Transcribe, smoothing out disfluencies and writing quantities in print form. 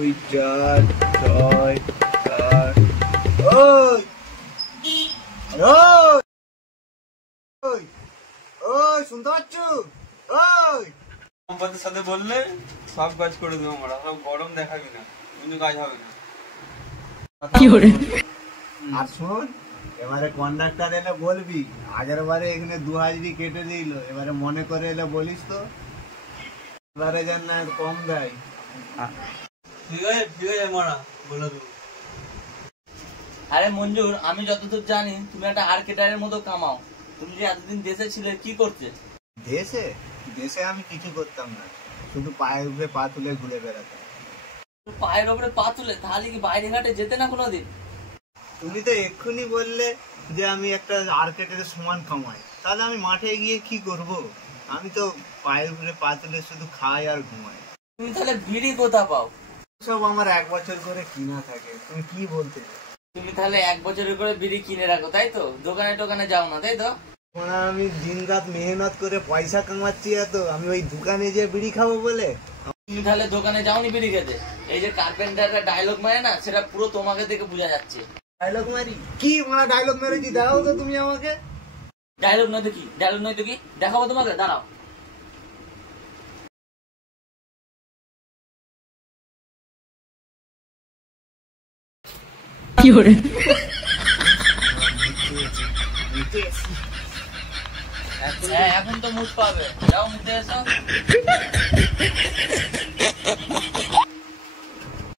ওই চার ছয় আট। ওই ওই ওই ওই শুনতে পাচ্ছ? ওই সম্পদের সাথে বললে সব কাজ করে দেবো আমরা, সব গরম দেখাবি না, কিন্তু কাজ হবে না। আর শোন, এবারে কন্ডাক্টর এলে বলবি আগের বারে এখানে 2 হাজারি কেটে দিল, এবারে মনে করে এলে বলিস তো, এবারে যেন না কম দেয়। ঠিক আছে মারা, বলে দেবো। আরে মঞ্জুর, আমি যতদূর জানি তুমি একটা আর্কেটারের মতো কামাও। তুমি যে এতদিন দেশে ছিলে কি করতে? দেশে দেশে আমি কিছু করতাম না, শুধু পায়ের উপরে পা তুলে ঘুরে বেড়াতাম। পায়ের ওপরে পা তুলে? তাহলে কি বাইরে ঘাটে যেতে না কোনোদিন? তুমি তো এক্ষুনি বললে যে আমি একটা আর্কেটের সমান কামাই, তাহলে আমি মাঠে গিয়ে কি করব? আমি তো পায়ের উপরে পা তুলে শুধু খাই আর ঘুমাই। তুমি তাহলে বিড়ি কোথা পাও? সব আমার 1 বছর করে কিনা থাকে। তুমি কি বলতে চাও? তুমি তাহলে 1 বছরের করে বিড়ি কিনে রাখো, তাই তো? দোকানে টোকানে যাও না, তাই তো? এখন আমি দিন রাত মেহনত করে পয়সা কামাচ্ছি, এত আমি ওই দোকানে যে বিড়ি খাবো বলে? তুমি তাহলে দোকানে যাওনি বিড়ি খেতে? এই যে কার্পেন্টাররা ডায়লগ মারে না, সেটা পুরো তোমাকে দেখে বোঝা যাচ্ছে। ডায়লগ মারি? কি মানে ডায়লগ মেরেছি? দাও তো তুমি আমাকে। ডায়লগ নয় তো কি? ডায়লগ নয় তো কি? দেখাবো তোমাকে, দাঁড়াও। হ্যাঁ, এখন তো মুখ পাবে, যাও মুখে এসো।